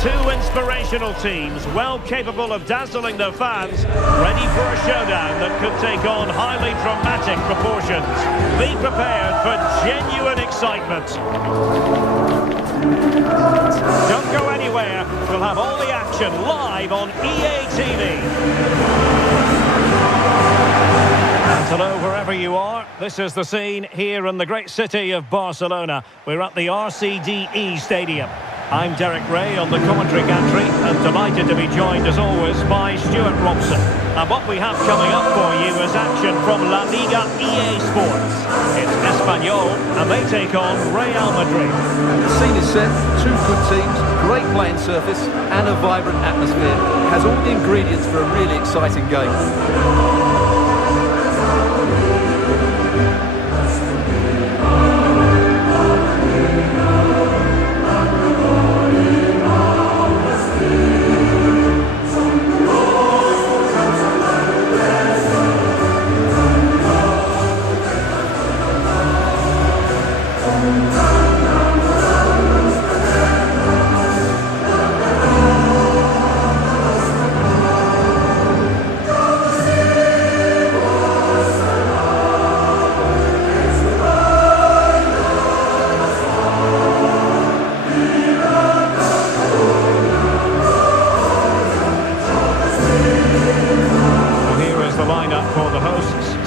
Two inspirational teams, well capable of dazzling their fans, ready for a showdown that could take on highly dramatic proportions. Be prepared for genuine excitement. Don't go anywhere. We'll have all the action live on EA TV. And hello wherever you are. This is the scene here in the great city of Barcelona. We're at the RCDE Stadium. I'm Derek Ray on the commentary gantry and delighted to be joined as always by Stuart Robson. And what we have coming up for you is action from La Liga EA Sports. It's Espanyol and they take on Real Madrid. The scene is set, two good teams, great playing surface and a vibrant atmosphere. It has all the ingredients for a really exciting game.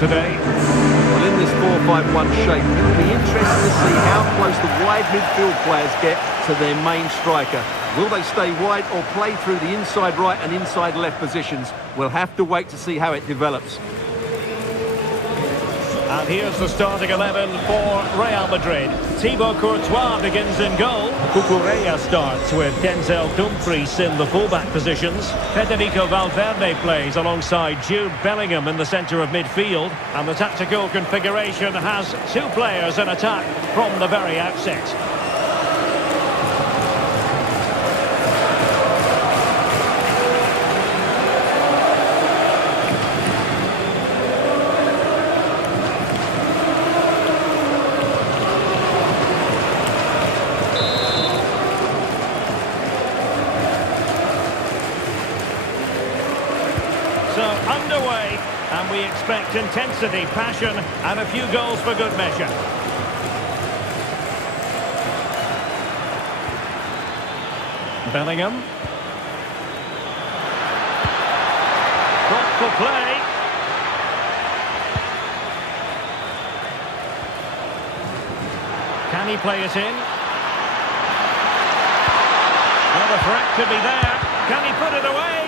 Today. Well, in this 4-5-1 shape, it'll be interesting to see how close the wide midfield players get to their main striker. Will they stay wide or play through the inside right and inside left positions? We'll have to wait to see how it develops. And here's the starting 11 for Real Madrid. Thibaut Courtois begins in goal. Cucurella starts with Denzel Dumfries in the fullback positions. Federico Valverde plays alongside Jude Bellingham in the centre of midfield. And the tactical configuration has two players in attack from the very outset. So underway, and we expect intensity, passion, and a few goals for good measure. Bellingham. Thoughtful play. Can he play it in? Well, the threat could be there. Can he put it away?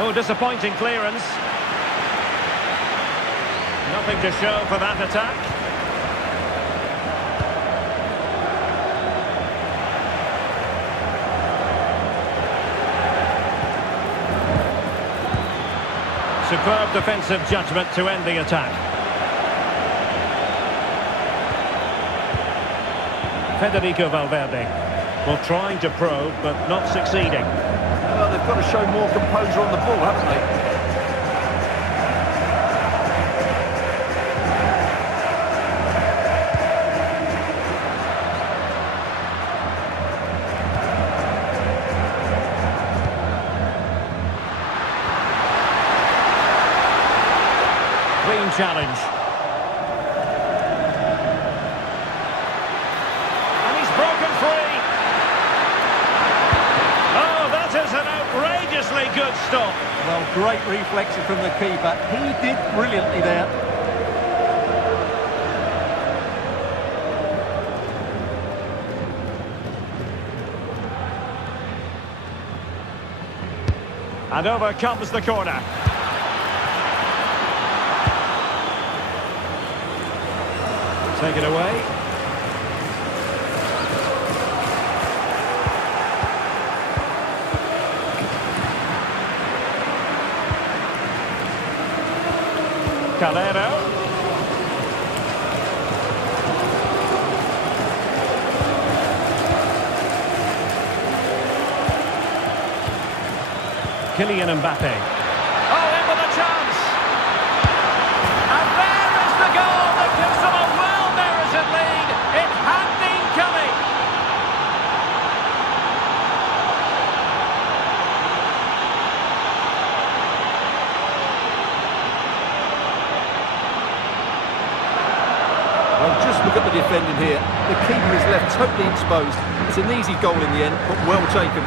Oh, disappointing clearance. Nothing to show for that attack. Superb defensive judgment to end the attack. Federico Valverde. Well, trying to probe, but not succeeding. Well, they've got to show more composure on the ball, haven't they? Clean challenge. And he's broken free. Oh, that is an outrageously good stop. Well, great reflexes from the keeper. He did brilliantly there. And over comes the corner. Take it away. Calero. Kylian Mbappe. Oh, in with a chance! And there is the goal that gives them a well-merited lead. It had been coming. defending here. The keeper is left totally exposed. It's an easy goal in the end, but well taken.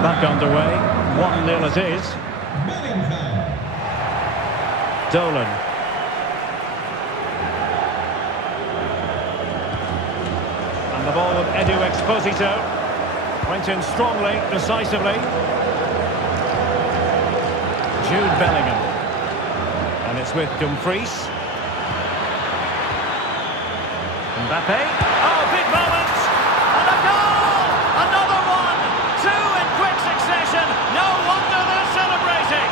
Back underway, 1-0 it is. Dolan. And the ball with Edu Exposito. Went in strongly, decisively. Jude Bellingham. And it's with Dumfries. Mbappe. Oh, big moment! And a goal! Another one! Two in quick succession. No wonder they're celebrating.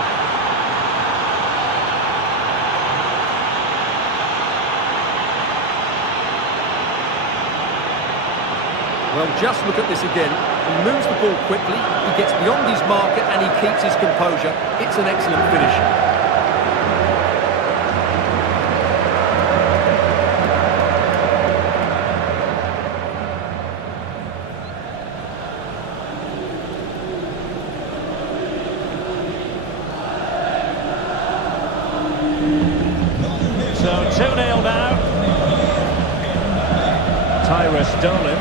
Well, just look at this again. He moves the ball quickly, he gets beyond his marker and he keeps his composure. It's an excellent finish. So 2-0 now. Tyrus Dolan.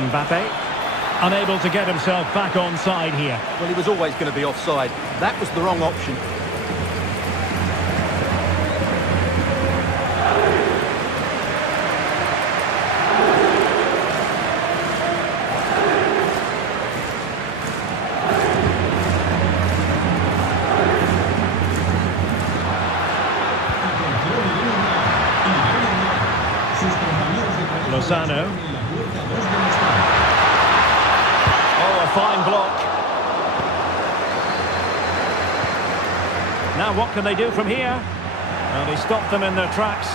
Mbappe, unable to get himself back onside here. Well, he was always going to be offside. That was the wrong option. Lozano. Oh, a fine block. Now what can they do from here? Well, they stopped them in their tracks.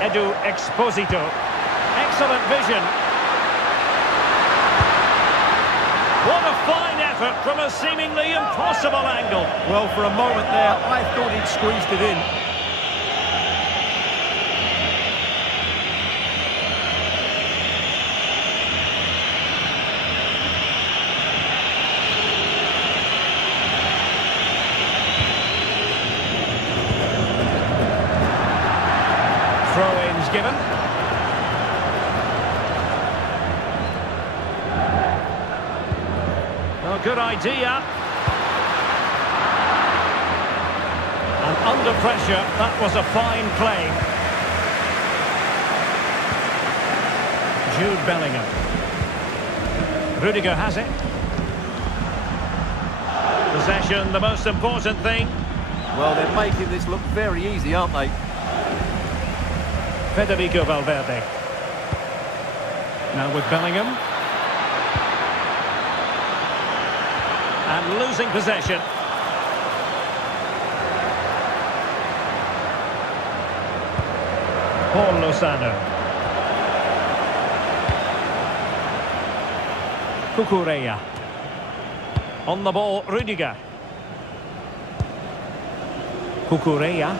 Edu Exposito. Excellent vision. What a fine effort from a seemingly impossible angle. Well, for a moment there, I thought he'd squeezed it in. Throw-ins given. Well, good idea. And under pressure, that was a fine play. Jude Bellingham. Rudiger has it. Possession, the most important thing. Well, they're making this look very easy, aren't they? Federico Valverde. Now with Bellingham. And losing possession. Paul Lozano. Cucurella. On the ball, Rudiger. Cucurella.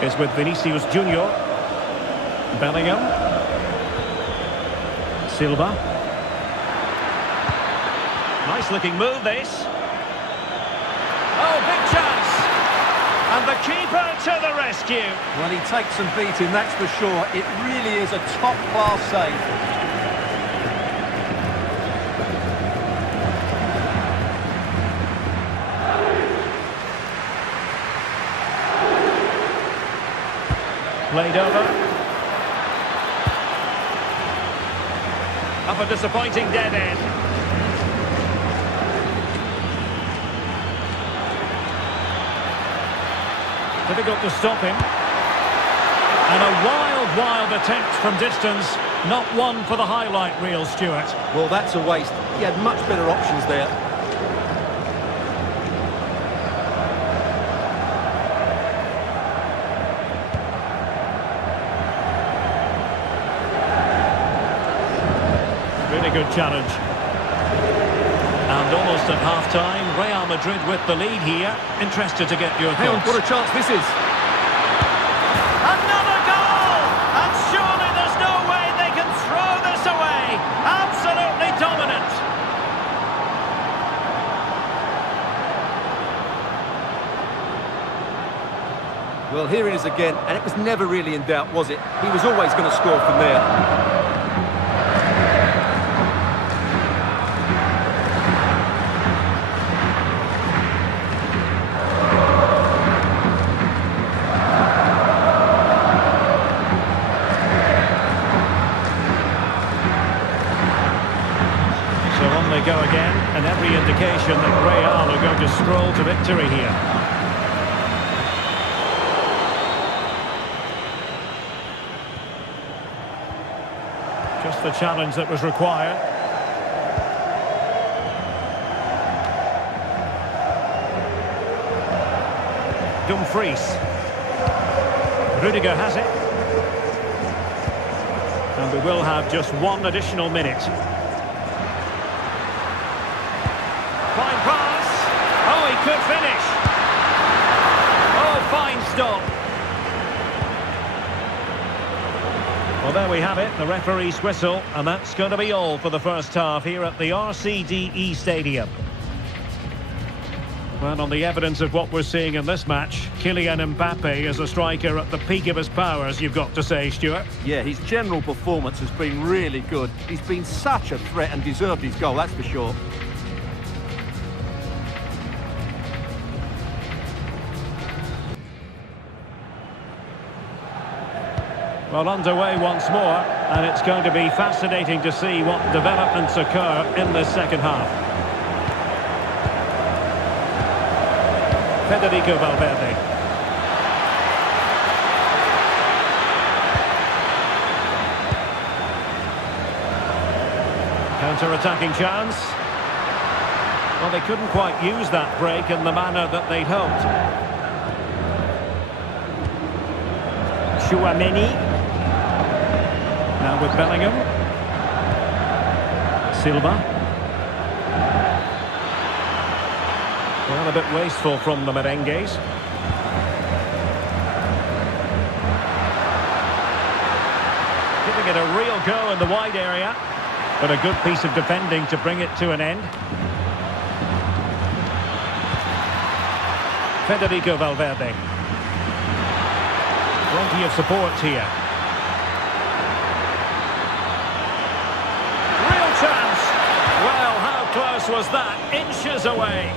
Is with Vinicius Junior. Bellingham. Silva. Nice looking move this. Oh, big chance. And the keeper to the rescue. Well, he takes some beating, that's for sure. It really is a top-class save. Played over. Up a disappointing dead end. Difficult to stop him. And a wild attempt from distance. Not one for the highlight reel, Stuart. Well, that's a waste. He had much better options there. Very good challenge. And almost at half-time, Real Madrid with the lead here. Interested to get your thoughts. What a chance this is. Another goal! And surely there's no way they can throw this away. Absolutely dominant. Well, here it is again, and it was never really in doubt, was it? He was always going to score from there. They go again, and every indication that Real are going to stroll to victory here. Just the challenge that was required. Dumfries. Rudiger has it. And we will have just one additional minute. Fine pass. Oh, he could finish. Oh, fine stop. Well, there we have it, the referee's whistle, and that's going to be all for the first half here at the RCDE Stadium. Well, on the evidence of what we're seeing in this match, Kylian Mbappe is a striker at the peak of his powers, you've got to say, Stuart. Yeah, his general performance has been really good. He's been such a threat and deserved his goal, that's for sure. Well, underway once more, and it's going to be fascinating to see what developments occur in this second half. Federico Valverde. Counter-attacking chance. Well, they couldn't quite use that break in the manner that they'd hoped. Chouameni. Now with Bellingham. Silva. Well, a bit wasteful from the merengues. Giving it a real go in the wide area. But a good piece of defending to bring it to an end. Federico Valverde. Plenty of support here. Well, how close was that? Inches away.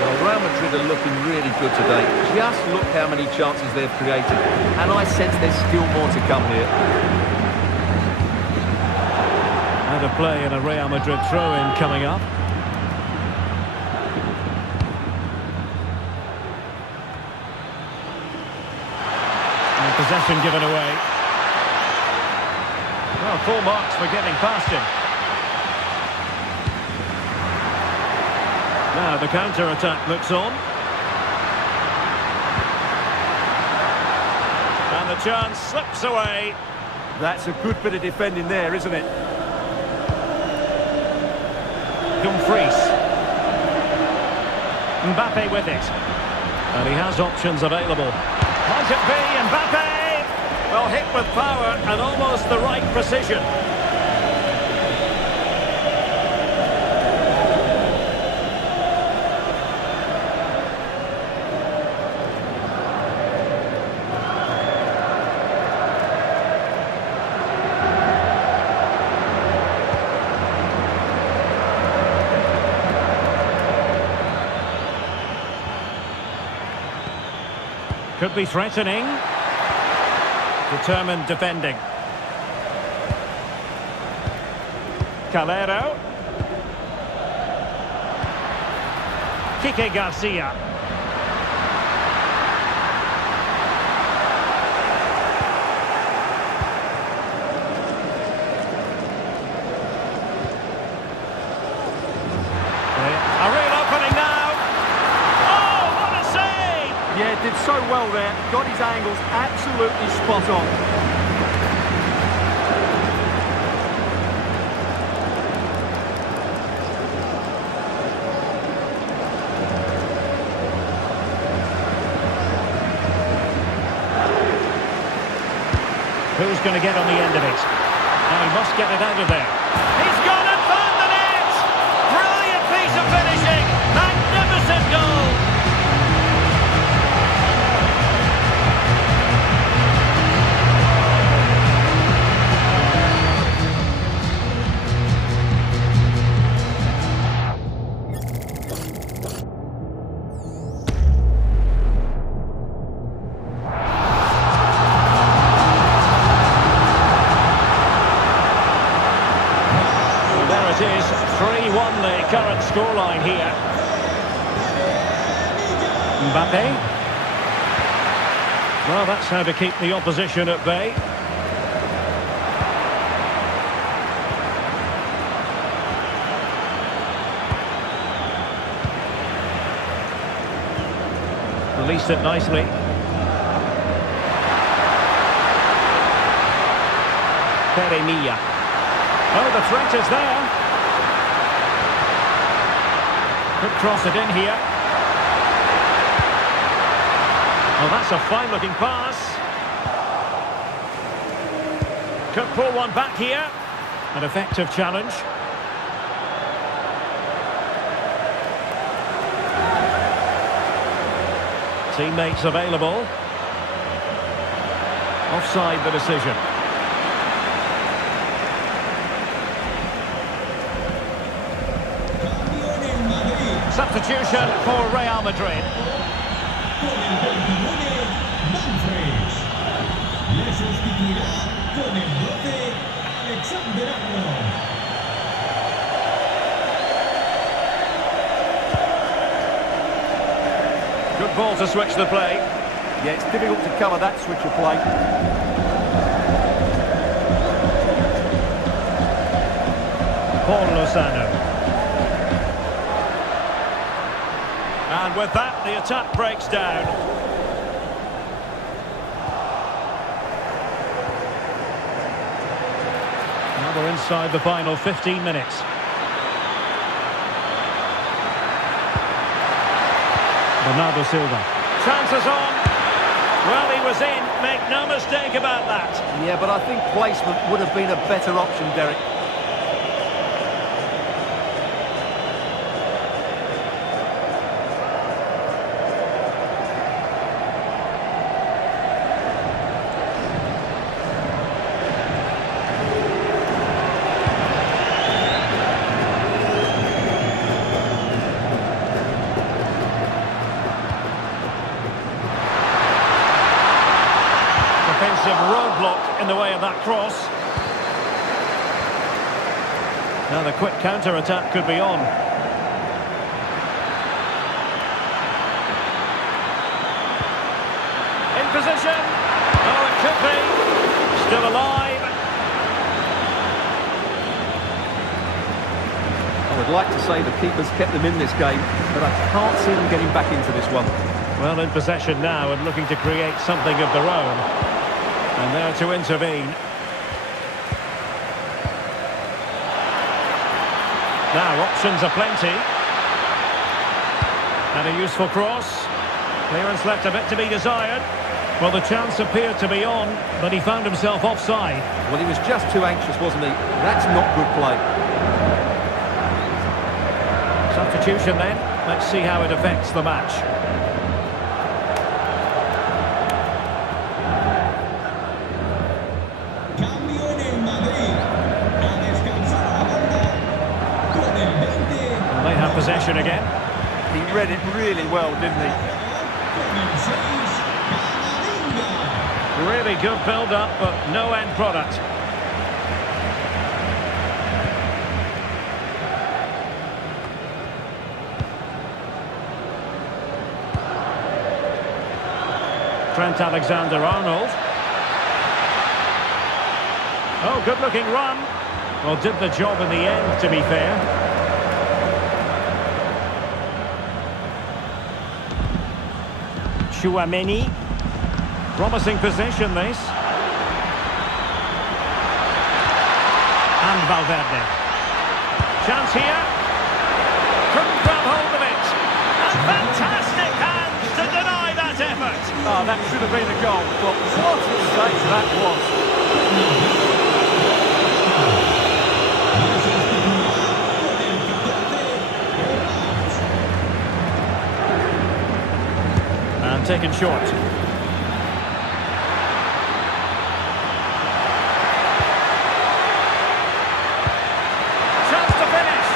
Well, Real Madrid are looking really good today. Just look how many chances they've created. And I sense there's still more to come here. And a play in a Real Madrid throw-in coming up. Possession given away. Well, full marks for getting past him. Now the counter-attack looks on. And the chance slips away. That's a good bit of defending there, isn't it? Dumfries. Mbappe with it. And he has options available. Might it be Mbappe? Well, hit with power and almost the right precision. Could be threatening. Determined defending. Calero. Kike Garcia. Yeah, did so well there, got his angles absolutely spot on. Who's going to get on the end of it? Now he must get it out of there. He's gone and found the net! Brilliant piece of finishing! Magnificent goal! It is 3-1 the current scoreline here. Mbappe. Well, that's how to keep the opposition at bay. Released it nicely. Oh, the threat is there. Could cross it in here. Oh, that's a fine-looking pass. Could pull one back here. An effective challenge. Teammates available. Offside the decision. Substitution for Real Madrid. Good ball to switch the play. Yeah, it's difficult to cover that switch of play. Paul Lozano. And with that, the attack breaks down. Now we're inside the final 15 minutes. Bernardo Silva. Chances on. Well, he was in. Make no mistake about that. Yeah, but I think placement would have been a better option, Derek. Roadblock in the way of that cross. Now the quick counter-attack could be on. In position. Oh, it could be. Still alive. I would like to say the keeper's kept them in this game, but I can't see them getting back into this one. Well, in possession now and looking to create something of their own. And there to intervene. Now, options are plenty. And a useful cross. Clearance left a bit to be desired. Well, the chance appeared to be on, but he found himself offside. Well, he was just too anxious, wasn't he? That's not good play. Substitution then. Let's see how it affects the match. They have possession again. He read it really well, didn't he? Really good build-up, but no end product. Trent Alexander-Arnold. Oh, good-looking run. Well, did the job in the end, to be fair. Chouameni. Promising position, this. And Valverde. Chance here. Couldn't grab hold of it. And fantastic hands to deny that effort. Oh, that should have been a goal, but what a save that was. And taken short. Chance to finish.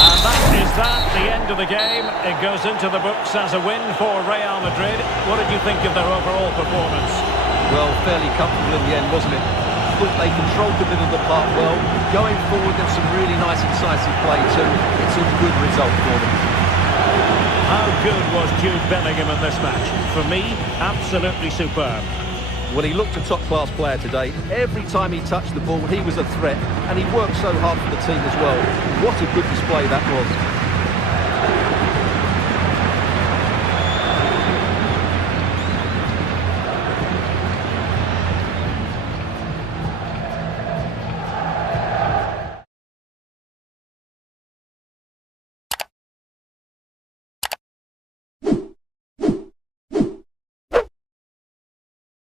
And that is the end of the game. It goes into the books as a win for Real Madrid. What did you think of their overall performance? Well, fairly comfortable in the end, wasn't it? I thought they controlled the middle of the park well. Going forward, there's some really nice, incisive play too. It's a good result for them. How good was Jude Bellingham in this match? For me, absolutely superb. Well, he looked a top-class player today. Every time he touched the ball, he was a threat, and he worked so hard for the team as well. What a good display that was.